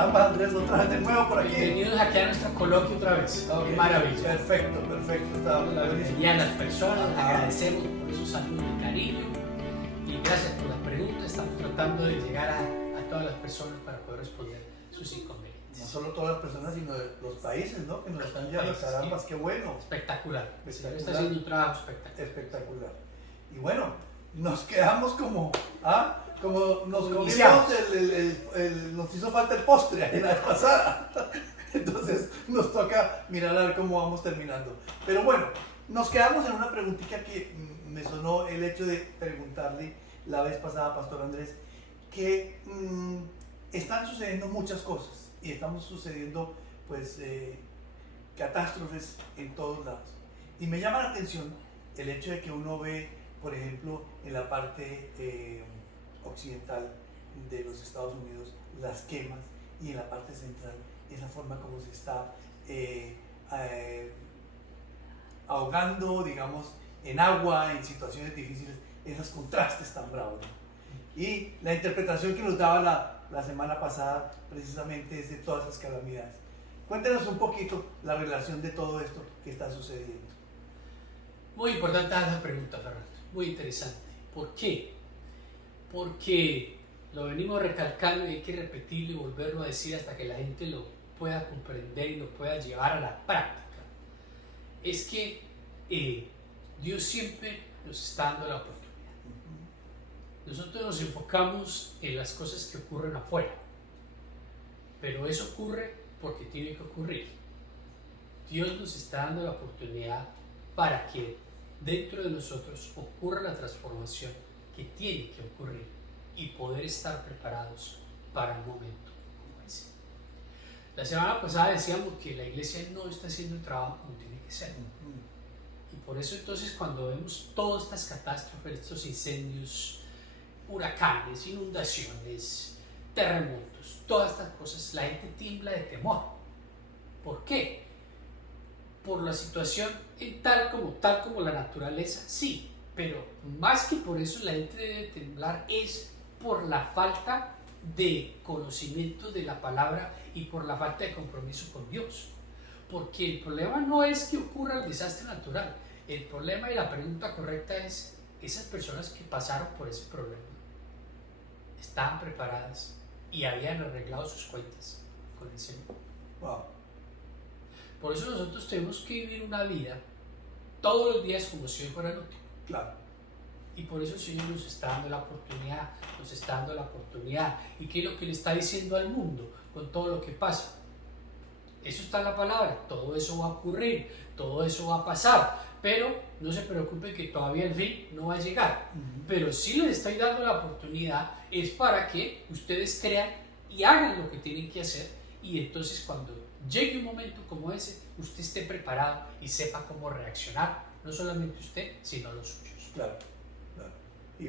Caramba, Andrés, otra vez de nuevo por aquí. Bienvenidos aquí a nuestro coloquio otra vez. Okay. Maravilla. Perfecto, está La bienvenida a las personas, agradecemos por esos saludos de cariño y gracias por las preguntas. Estamos tratando de llegar a todas las personas para poder responder sus inconvenientes. No solo todas las personas, sino de los países, ¿no? Que nos están llegando. Caramba, qué bueno. Espectacular. El Señor está haciendo un trabajo espectacular. Espectacular. Y bueno, nos quedamos como nos comimos nos hizo falta el postre en la vez pasada. Entonces nos toca mirar a ver cómo vamos terminando. Pero bueno, nos quedamos en una preguntita que me sonó el hecho de preguntarle la vez pasada, Pastor Andrés, que están sucediendo muchas cosas y estamos sucediendo pues catástrofes en todos lados. Y me llama la atención el hecho de que uno ve, por ejemplo, en la parte occidental de los Estados Unidos, las quemas, y en la parte central es la forma como se está ahogando, digamos, en agua, en situaciones difíciles, esos contrastes tan bravos, ¿no? Y la interpretación que nos daba la semana pasada precisamente es de todas esas calamidades. Cuéntenos un poquito la relación de todo esto que está sucediendo. Muy importante esa pregunta, Fernando, muy interesante. ¿Por qué? Porque lo venimos recalcando y hay que repetirlo y volverlo a decir hasta que la gente lo pueda comprender y lo pueda llevar a la práctica. Es que Dios siempre nos está dando la oportunidad. Nosotros nos enfocamos en las cosas que ocurren afuera, pero eso ocurre porque tiene que ocurrir. Dios nos está dando la oportunidad para que dentro de nosotros ocurra la transformación que tiene que ocurrir y poder estar preparados para un momento como ese. La semana pasada decíamos que la iglesia no está haciendo el trabajo como tiene que ser. Y por eso entonces cuando vemos todas estas catástrofes, estos incendios, huracanes, inundaciones, terremotos, todas estas cosas, la gente tiembla de temor. ¿Por qué? Por la situación tal como la naturaleza, sí. Pero más que por eso la gente debe temblar es por la falta de conocimiento de la palabra y por la falta de compromiso con Dios. Porque el problema no es que ocurra el desastre natural. El problema y la pregunta correcta es, esas personas que pasaron por ese problema estaban preparadas y habían arreglado sus cuentas con el Señor. Wow. Por eso nosotros tenemos que vivir una vida todos los días como si hoy fuera el último. Claro. Y por eso el Señor nos está dando la oportunidad. ¿Y qué es lo que le está diciendo al mundo con todo lo que pasa? Eso está en la palabra, todo eso va a ocurrir, todo eso va a pasar, pero no se preocupen que todavía el fin no va a llegar. Pero sí les estoy dando la oportunidad, es para que ustedes crean y hagan lo que tienen que hacer, y entonces cuando llegue un momento como ese, usted esté preparado y sepa cómo reaccionar, no solamente usted, sino los suyos. Claro, claro. Y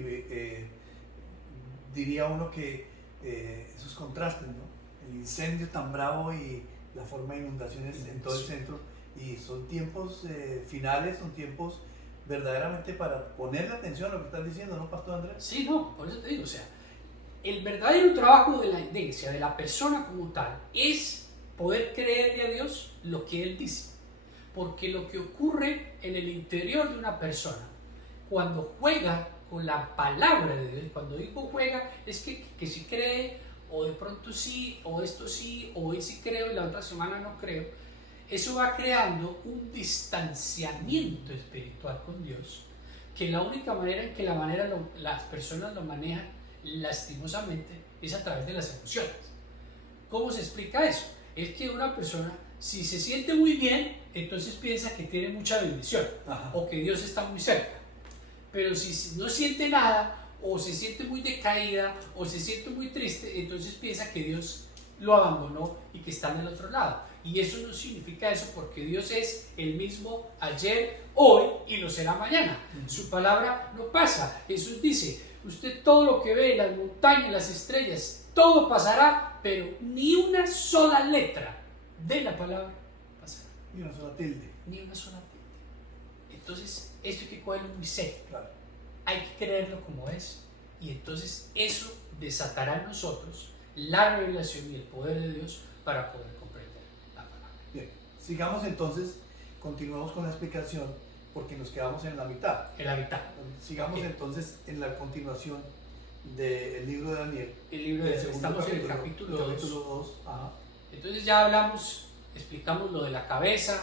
diría uno que esos contrastes, ¿no? El incendio tan bravo y la forma de inundaciones en todo el centro, y son tiempos finales, son tiempos verdaderamente para ponerle atención a lo que estás diciendo, ¿no, Pastor Andrés? Sí, no, por eso te digo, o sea, el verdadero trabajo de la iglesia, de la persona como tal, es poder creerle a Dios lo que Él dice. Porque lo que ocurre en el interior de una persona, cuando juega con la palabra de Dios, cuando digo juega, es que si cree, o de pronto sí, o esto sí, o hoy sí creo y la otra semana no creo, eso va creando un distanciamiento espiritual con Dios, que la única manera en que las personas lo manejan lastimosamente es a través de las emociones. ¿Cómo se explica eso? Es que una persona, si se siente muy bien, entonces piensa que tiene mucha bendición. Ajá. O que Dios está muy cerca. Pero si no siente nada, o se siente muy decaída, o se siente muy triste, entonces piensa que Dios lo abandonó y que está en el otro lado. Y eso no significa eso, porque Dios es el mismo ayer, hoy y lo será mañana. Su palabra no pasa. Jesús dice, usted todo lo que ve, las montañas, las estrellas, todo pasará, pero ni una sola letra de la palabra pasará. Ni una sola tilde. Ni una sola tilde. Entonces, esto hay que cogerlo muy serio. Claro. Hay que creerlo como es. Y entonces eso desatará en nosotros la revelación y el poder de Dios para poder comprender la palabra. Bien, sigamos entonces, continuamos con la explicación porque nos quedamos en la mitad. En la mitad. Sigamos Ok. entonces en la continuación del libro de Daniel. El libro de el segundo estamos en el capítulo 2. 2. Ajá. Entonces ya hablamos, explicamos lo de la cabeza,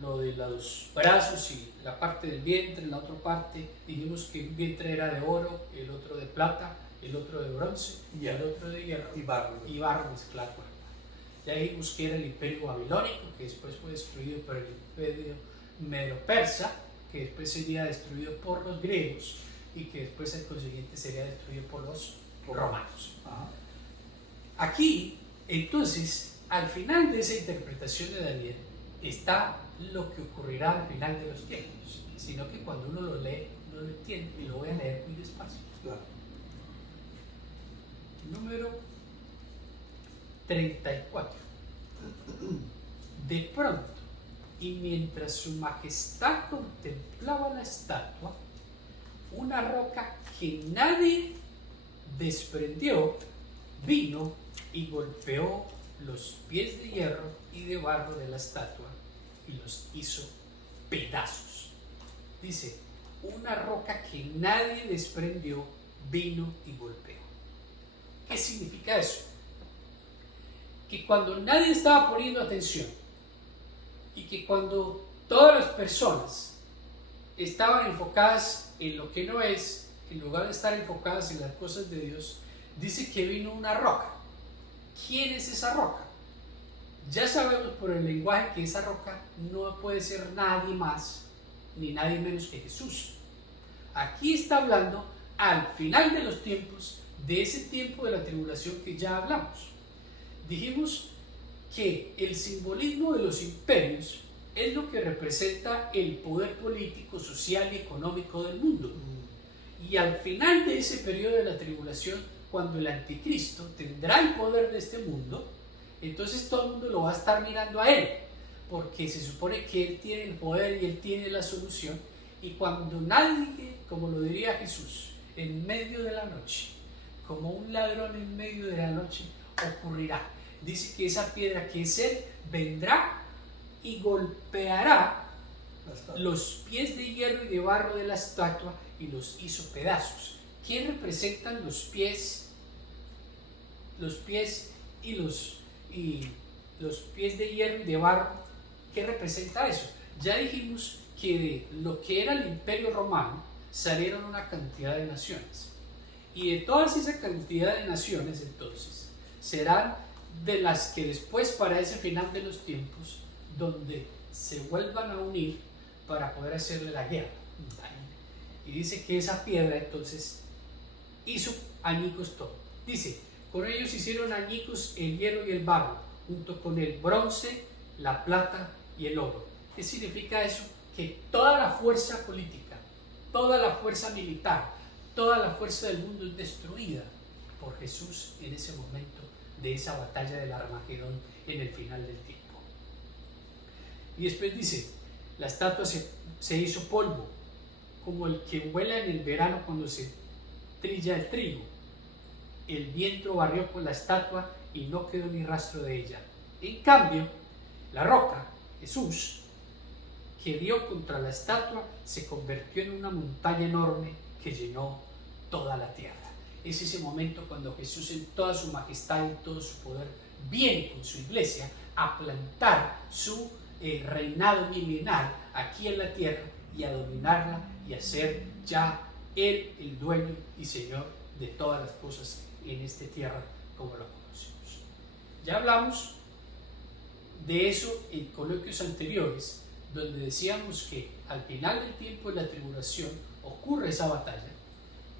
lo de los brazos y la parte del vientre, la otra parte. Dijimos que un vientre era de oro, el otro de plata, el otro de bronce y el otro de hierro. Y barro. Y barro mezclado con el barro. Ya dijimos que era el imperio babilónico, que después fue destruido por el imperio medo-persa, que después sería destruido por los griegos y que después el consiguiente sería destruido por los romanos. Ajá. Aquí, entonces, al final de esa interpretación de Daniel está lo que ocurrirá al final de los tiempos, sino que cuando uno lo lee no lo entiende, y lo voy a leer muy despacio. Claro. Número 34. De pronto, y mientras su majestad contemplaba la estatua, una roca que nadie desprendió vino y golpeó los pies de hierro y de barro de la estatua y los hizo pedazos. Dice, una roca que nadie desprendió vino y golpeó. ¿Qué significa eso? Que cuando nadie estaba poniendo atención y que cuando todas las personas estaban enfocadas en lo que no es, en lugar de estar enfocadas en las cosas de Dios, dice que vino una roca. ¿Quién es esa roca? Ya sabemos por el lenguaje que esa roca no puede ser nadie más ni nadie menos que Jesús. Aquí está hablando al final de los tiempos, de ese tiempo de la tribulación que ya hablamos. Dijimos que el simbolismo de los imperios es lo que representa el poder político, social y económico del mundo. Y al final de ese periodo de la tribulación, cuando el anticristo tendrá el poder de este mundo, entonces todo el mundo lo va a estar mirando a él, porque se supone que él tiene el poder y él tiene la solución. Y cuando nadie, como lo diría Jesús, en medio de la noche, como un ladrón en medio de la noche, ocurrirá. Dice que esa piedra que es él vendrá y golpeará los pies de hierro y de barro de la estatua y los hizo pedazos. ¿Quién representan los pies? Los pies y los pies de hierro y de barro. ¿Qué representa eso? Ya dijimos que de lo que era el imperio romano salieron una cantidad de naciones. Y de todas esa cantidad de naciones entonces serán de las que después para ese final de los tiempos donde se vuelvan a unir para poder hacerle la guerra. Y dice que esa piedra entonces hizo añicos todo. Dice, con ellos hicieron añicos el hierro y el barro, junto con el bronce, la plata y el oro. ¿Qué significa eso? Que toda la fuerza política, toda la fuerza militar, toda la fuerza del mundo es destruida por Jesús en ese momento de esa batalla del Armagedón en el final del tiempo. Y después dice, la estatua se hizo polvo, como el que vuela en el verano cuando se trilla el trigo. El viento barrió con la estatua y no quedó ni rastro de ella. En cambio, la roca, Jesús, que dio contra la estatua, se convirtió en una montaña enorme que llenó toda la tierra. Es ese momento cuando Jesús en toda su majestad y en todo su poder viene con su iglesia a plantar su reinado milenar aquí en la tierra y a dominarla y a ser ya Él el dueño y Señor de todas las cosas en esta tierra como lo conocemos. Ya hablamos de eso en coloquios anteriores, donde decíamos que al final del tiempo de la tribulación ocurre esa batalla,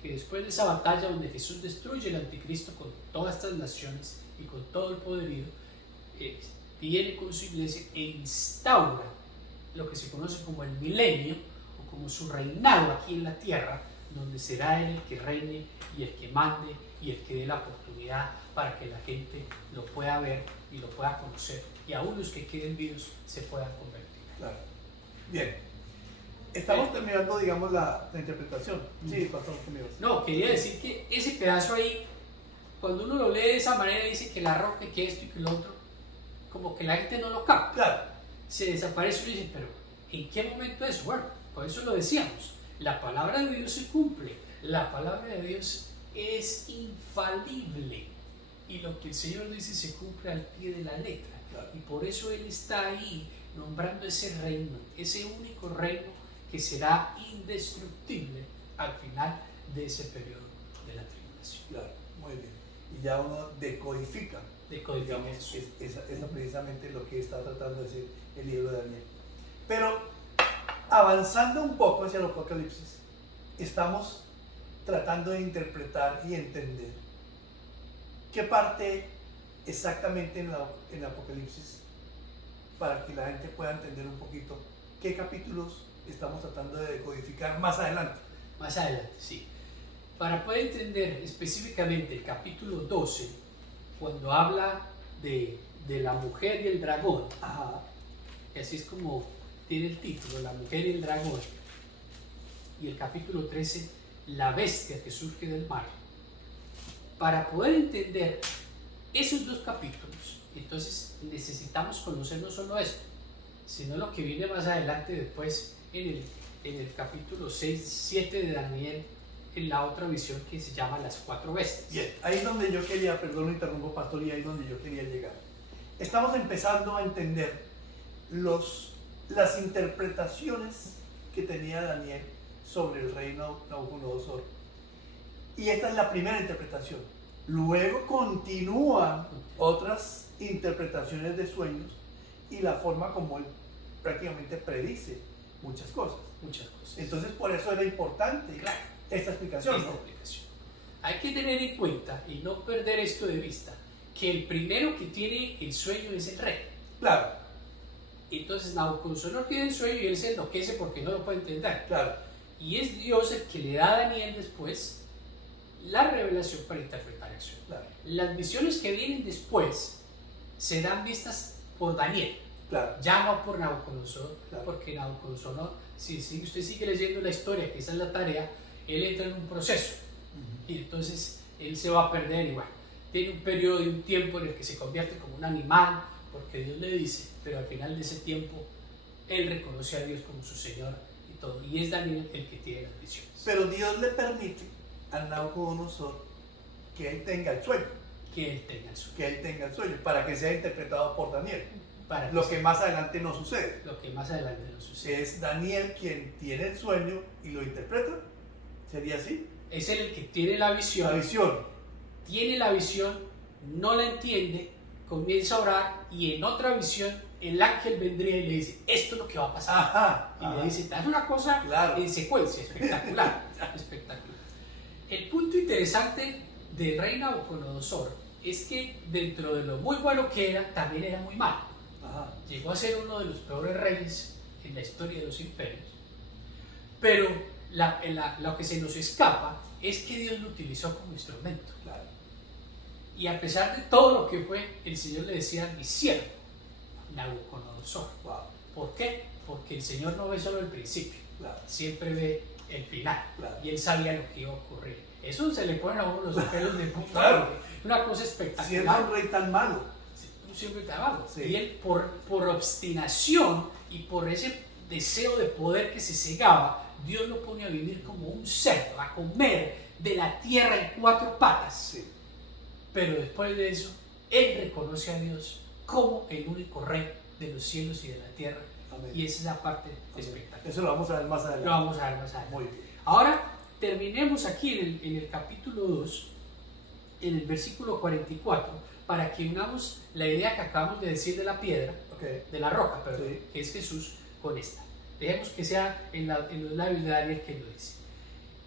que después de esa batalla donde Jesús destruye el anticristo con todas estas naciones y con todo el poderío, viene con su iglesia e instaura lo que se conoce como el milenio o como su reinado aquí en la tierra, donde será Él el que reine y el que mande y el que dé la oportunidad para que la gente lo pueda ver y lo pueda conocer y aún los que queden vivos se puedan convertir. Claro. Bien. Estamos terminando, digamos, la interpretación. Sí, pasamos conmigo. No, quería decir que ese pedazo ahí cuando uno lo lee de esa manera, dice que la roca, que esto y que lo otro, como que la gente no lo capta. Claro. Se desaparece y dice, pero ¿en qué momento es? Bueno, por eso lo decíamos, la palabra de Dios se cumple, la palabra de Dios es infalible y lo que el Señor dice se cumple al pie de la letra. Claro. Y por eso Él está ahí nombrando ese reino, ese único reino que será indestructible al final de ese periodo de la tribulación. Claro, muy bien. Y ya uno decodifica, Decodifica digamos, eso. es precisamente lo que está tratando de decir el libro de Daniel. Pero avanzando un poco hacia el Apocalipsis, estamos tratando de interpretar y entender qué parte exactamente en el Apocalipsis, para que la gente pueda entender un poquito qué capítulos estamos tratando de decodificar más adelante. Más adelante, sí. Para poder entender específicamente el capítulo 12, cuando habla de la mujer y el dragón, Ajá. que así es como tiene el título, la mujer y el dragón, y el capítulo 13, la bestia que surge del mar. Para poder entender esos dos capítulos, entonces necesitamos conocer no solo esto, sino lo que viene más adelante después en el capítulo 6, 7 de Daniel, en la otra visión que se llama las cuatro bestias. Bien, ahí es donde yo quería, perdón, lo interrumpo, pastor, y ahí es donde yo quería llegar. Estamos empezando a entender las interpretaciones que tenía Daniel sobre el reino Nabucodonosor. Y esta es la primera interpretación. Luego continúan otras interpretaciones de sueños y la forma como él prácticamente predice muchas cosas. Muchas cosas. Entonces, por eso era importante esta explicación. Esta explicación. Hay que tener en cuenta y no perder esto de vista, que el primero que tiene el sueño es el rey. Claro, Entonces Nabucodonosor tiene el sueño y él se enloquece porque no lo puede entender. claro, Y es Dios el que le da a Daniel después la revelación para interpretar eso. claro, Las visiones que vienen después serán vistas por Daniel, claro. ya no por Nabucodonosor, Claro. porque Nabucodonosor, no, si usted sigue leyendo la historia, que esa es la tarea, él entra en un proceso y entonces él se va a perder y bueno, tiene un periodo y un tiempo en el que se convierte como un animal, porque Dios le dice, pero al final de ese tiempo él reconoce a Dios como su Señor y todo, y es Daniel el que tiene las visiones. Pero Dios le permite a Nabucodonosor que él tenga el sueño, Que él tenga el sueño. para que sea interpretado por Daniel. Para Lo que más adelante no sucede. lo que más adelante no sucede. Es Daniel quien tiene el sueño y lo interpreta. ¿Sería así? Es él el que tiene la visión. La visión. Tiene la visión, no la entiende, comienza a orar y en otra visión el ángel vendría y le dice, esto es lo que va a pasar. Ajá. Y le dice, es una cosa Claro. en secuencia, espectacular, espectacular. El punto interesante del rey Nabucodonosor es que dentro de lo muy bueno que era, también era muy malo. Ajá. Llegó a ser uno de los peores reyes en la historia de los imperios. Pero lo que se nos escapa es que Dios lo utilizó como instrumento. Claro. Y a pesar de todo lo que fue, el Señor le decía, mi siervo, Nabucodonosor. Wow. ¿Por qué? Porque el Señor no ve solo el principio, Claro. siempre ve el final. Claro. Y él sabía lo que iba a ocurrir. Eso se le ponen a uno los pelos de punta. Claro. Una cosa Siendo espectacular. un rey tan malo. Siempre trabajo. Sí. Y él, por obstinación y por ese deseo de poder que se cegaba, Dios lo pone a vivir como un cerdo, a comer de la tierra en cuatro patas. Sí. Pero después de eso, él reconoce a Dios como el único rey de los cielos y de la tierra. Amén. Y esa es la parte Amén. espectacular. Eso lo vamos a ver más adelante. Lo vamos a ver más adelante. Muy bien. Ahora terminemos aquí en el capítulo 2, en el versículo 44, para que unamos la idea que acabamos de decir de la piedra, Ok. de la roca, perdón, Sí. que es Jesús, con esta. Dejemos que sea en los labios de Daniel que lo dice.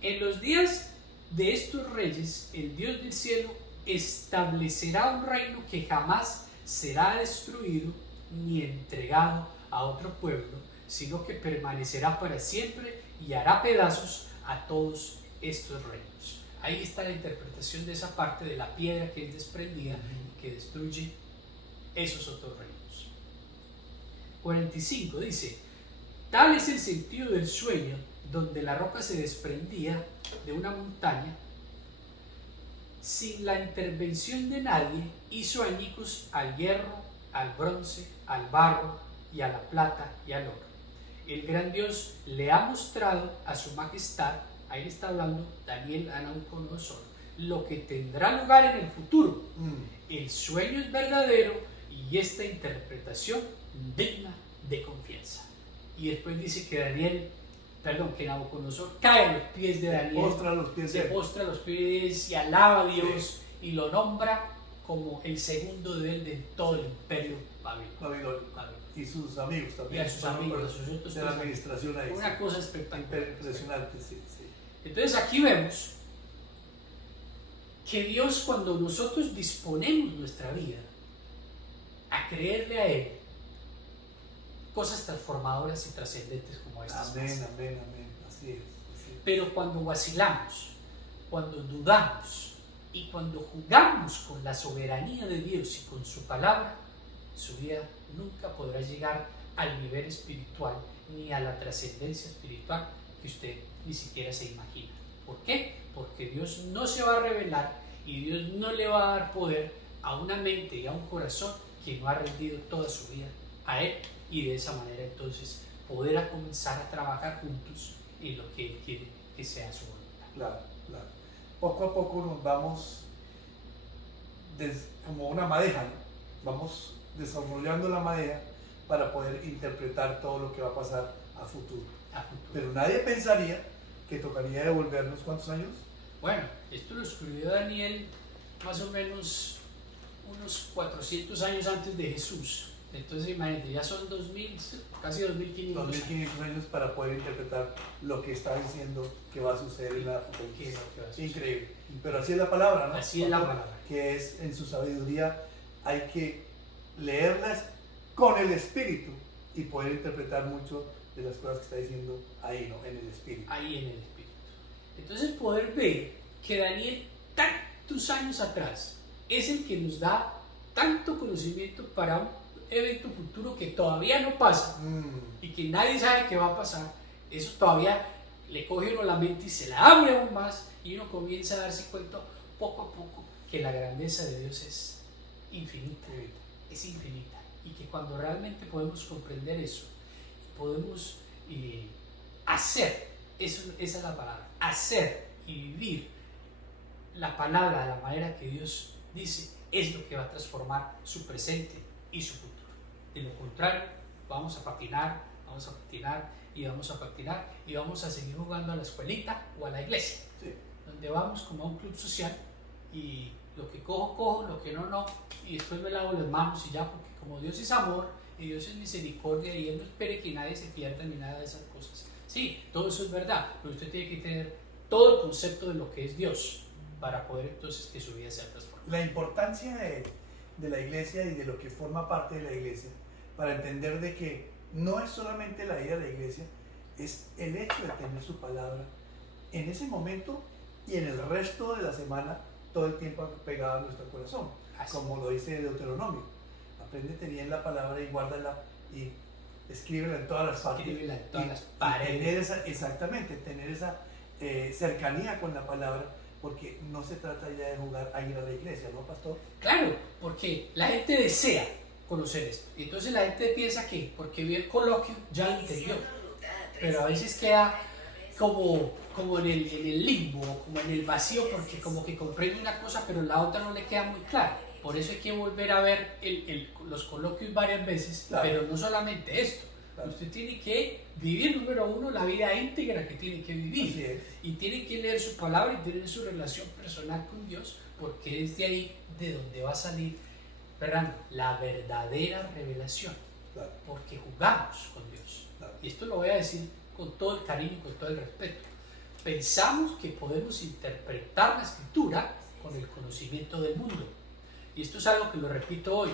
En los días de estos reyes, el Dios del cielo establecerá un reino que jamás será destruido ni entregado a otro pueblo, sino que permanecerá para siempre y hará pedazos a todos estos reinos. Ahí está la interpretación de esa parte de la piedra que es desprendida y que destruye esos otros reinos. 45 dice, tal es el sentido del sueño donde la roca se desprendía de una montaña sin la intervención de nadie, hizo añicos al hierro, al bronce, al barro y a la plata y al oro. El gran Dios le ha mostrado a su majestad, ahí está hablando Daniel a Nabucodonosor, lo que tendrá lugar en el futuro. El sueño es verdadero y esta interpretación digna de confianza. Y después dice que que Nabucodonosor cae a los pies de Daniel, se postra a los pies y alaba a Dios, sí, y lo nombra como el segundo de él de todo el imperio babilónico. Y sus amigos también. Y a sus amigos, a sus otros de la administración ahí. Una cosa espectacular. Impresionante, sí. Entonces aquí vemos que Dios, cuando nosotros disponemos nuestra vida a creerle a Él, cosas transformadoras y trascendentes como estas. Amén. Así es. Pero cuando vacilamos, cuando dudamos y cuando jugamos con la soberanía de Dios y con su palabra, su vida nunca podrá llegar al nivel espiritual ni a la trascendencia espiritual que usted ni siquiera se imagina. ¿Por qué? Porque Dios no se va a revelar y Dios no le va a dar poder a una mente y a un corazón que no ha rendido toda su vida a Él, y de esa manera entonces poder a comenzar a trabajar juntos en lo que Él quiere que sea su voluntad. Claro. Poco a poco nos vamos como una madeja, ¿no? Vamos desarrollando la madeja para poder interpretar todo lo que va a pasar a futuro. Pero nadie pensaría que tocaría devolvernos ¿cuántos años? Bueno, esto lo escribió Daniel más o menos unos 400 años antes de Jesús. Entonces imagínate, ya son 2000, casi 2500 años para poder interpretar lo que está diciendo que va a suceder en la Apocalipsis. Increíble. Pero así es la palabra, ¿no? Así es la palabra. Que es en su sabiduría, hay que leerlas con el Espíritu y poder interpretar mucho de las cosas que está diciendo ahí, ¿no? En el Espíritu. Ahí en el Espíritu. Entonces poder ver que Daniel tantos años atrás es el que nos da tanto conocimiento para un evento futuro que todavía no pasa y que nadie sabe que va a pasar, eso todavía le coge uno la mente y se la abre aún más y uno comienza a darse cuenta poco a poco que la grandeza de Dios es infinita, y que cuando realmente podemos comprender eso, podemos hacer, esa es la palabra, hacer y vivir la palabra de la manera que Dios dice, es lo que va a transformar su presente y su futuro. De lo contrario, vamos a patinar y vamos a seguir jugando a la escuelita o a la iglesia, sí, donde vamos como a un club social y lo que cojo, lo que no, y después me lavo las manos y ya, porque como Dios es amor y Dios es misericordia y Él no espere que nadie se pierda ni nada de esas cosas. Sí, todo eso es verdad, pero usted tiene que tener todo el concepto de lo que es Dios para poder entonces que su vida sea transformada. La importancia de la iglesia y de lo que forma parte de la iglesia, para entender de que no es solamente la ida a la iglesia, es el hecho de tener su palabra en ese momento y en el resto de la semana, todo el tiempo pegada a nuestro corazón, como lo dice Deuteronomio. Apréndete bien la palabra y guárdala y escríbela en todas las partes. Escríbela en todas las paredes. Tener esa cercanía con la palabra, porque no se trata ya de jugar a ir a la iglesia, ¿no, pastor? Claro, porque la gente desea conocer esto. Y entonces la gente piensa que porque vio el coloquio ya lo entendió. Pero a veces queda como en el limbo, como en el vacío, porque como que comprende una cosa, pero la otra no le queda muy clara. Por eso hay que volver a ver los coloquios varias veces, claro, pero no solamente esto. Claro. Usted tiene que vivir, número uno, la vida íntegra que tiene que vivir. Y tiene que leer su palabra y tener su relación personal con Dios, porque es de ahí de donde va a salir, ¿verdad?, la verdadera revelación. Claro. Porque jugamos con Dios. Claro. Y esto lo voy a decir con todo el cariño y con todo el respeto. Pensamos que podemos interpretar la Escritura con el conocimiento del mundo. Y esto es algo que lo repito hoy.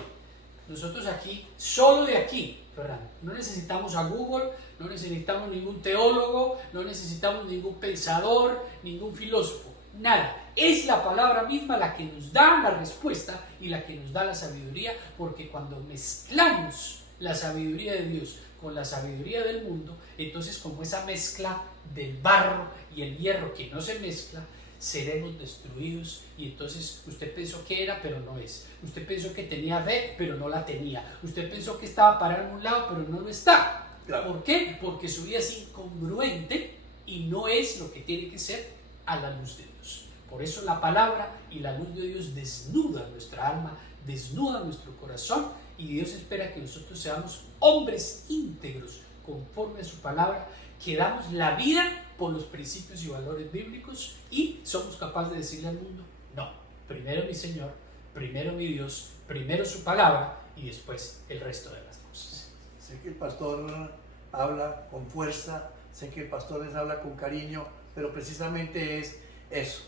Nosotros aquí, solo de aquí, ¿verdad?, no necesitamos a Google, no necesitamos ningún teólogo, no necesitamos ningún pensador, ningún filósofo, nada. Es la palabra misma la que nos da la respuesta y la que nos da la sabiduría, porque cuando mezclamos la sabiduría de Dios con la sabiduría del mundo, entonces como esa mezcla del barro y el hierro que no se mezcla, seremos destruidos. Y entonces usted pensó que era, pero no es. Usted pensó que tenía fe, pero no la tenía. Usted pensó que estaba parado en un lado, pero no lo está. Claro. ¿Por qué? Porque su vida es incongruente y no es lo que tiene que ser a la luz de Dios. Por eso la palabra y la luz de Dios desnuda nuestra alma, desnuda nuestro corazón, y Dios espera que nosotros seamos hombres íntegros conforme a su palabra, que damos la vida por los principios y valores bíblicos y somos capaces de decirle al mundo: no, primero mi Señor, primero mi Dios, primero su palabra y después el resto de las cosas. Sé que el pastor habla con fuerza, sé que el pastor les habla con cariño, pero precisamente es eso.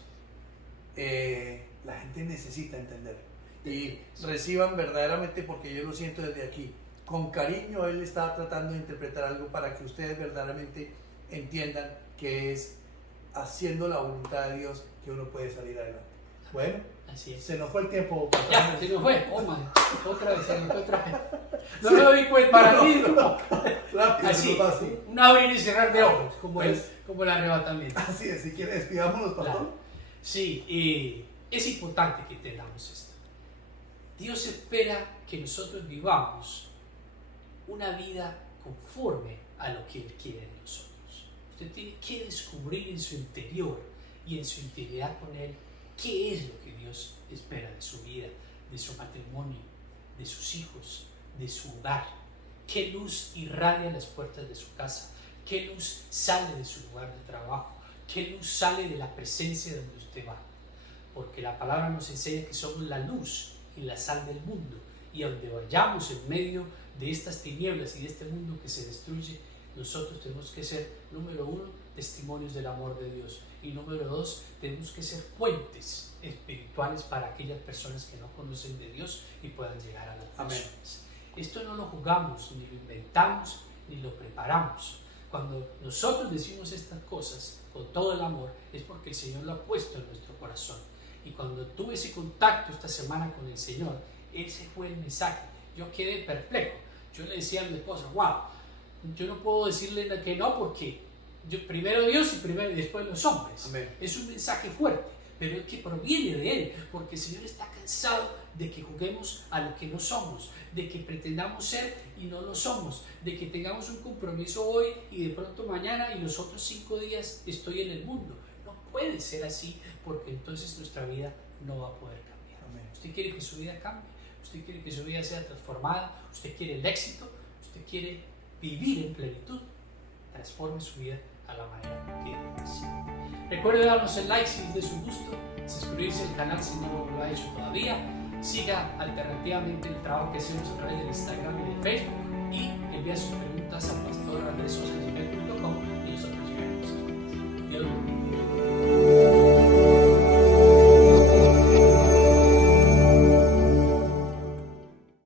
La gente necesita entender y reciban verdaderamente, porque yo lo siento desde aquí, con cariño. Él está tratando de interpretar algo para que ustedes verdaderamente entiendan que es haciendo la voluntad de Dios que uno puede salir adelante. Bueno, así es. Se nos fue el tiempo. Ya, se nos fue. Oh, man. Otra vez, se nos fue otra vez. No me doy cuenta para mí. Rápido, Así, así. un abrir y cerrar de ojos, como el arrebatamiento. Así es, si quiere despidámonos, pastor. Claro. Sí, es importante que entendamos esto. Dios espera que nosotros vivamos una vida conforme a lo que Él quiere de nosotros. Usted tiene que descubrir en su interior y en su intimidad con Él qué es lo que Dios espera de su vida, de su matrimonio, de sus hijos, de su hogar. Qué luz irradia las puertas de su casa, qué luz sale de su lugar de trabajo, qué luz sale de la presencia donde usted va. Porque la palabra nos enseña que somos la luz y la sal del mundo, y a donde vayamos en medio de estas tinieblas y de este mundo que se destruye, nosotros tenemos que ser, número uno, testimonios del amor de Dios, y número dos, tenemos que ser puentes espirituales para aquellas personas que no conocen de Dios y puedan llegar a las personas. Esto no lo jugamos, ni lo inventamos, ni lo preparamos. Cuando nosotros decimos estas cosas con todo el amor, es porque el Señor lo ha puesto en nuestro corazón. Y cuando tuve ese contacto esta semana con el Señor, ese fue el mensaje. Yo quedé perplejo. Yo le decía a mi esposa: wow, yo no puedo decirle que no, porque primero Dios y después los hombres. Amén. Es un mensaje fuerte, pero es que proviene de Él, porque el Señor está cansado de que juguemos a lo que no somos, de que pretendamos ser y no lo somos, de que tengamos un compromiso hoy y de pronto mañana y los otros 5 días estoy en el mundo. No puede ser así, porque entonces nuestra vida no va a poder cambiar. Amén. Usted quiere que su vida cambie, usted quiere que su vida sea transformada, usted quiere el éxito, usted quiere vivir en plenitud. Transforme su vida a la manera que Dios desea. Recuerde darnos el like si es de su gusto, suscribirse al canal si no lo ha hecho todavía. Siga alternativamente el trabajo que hacemos a través del Instagram y del Facebook, y envía sus preguntas a pastorandresosa@gmail.com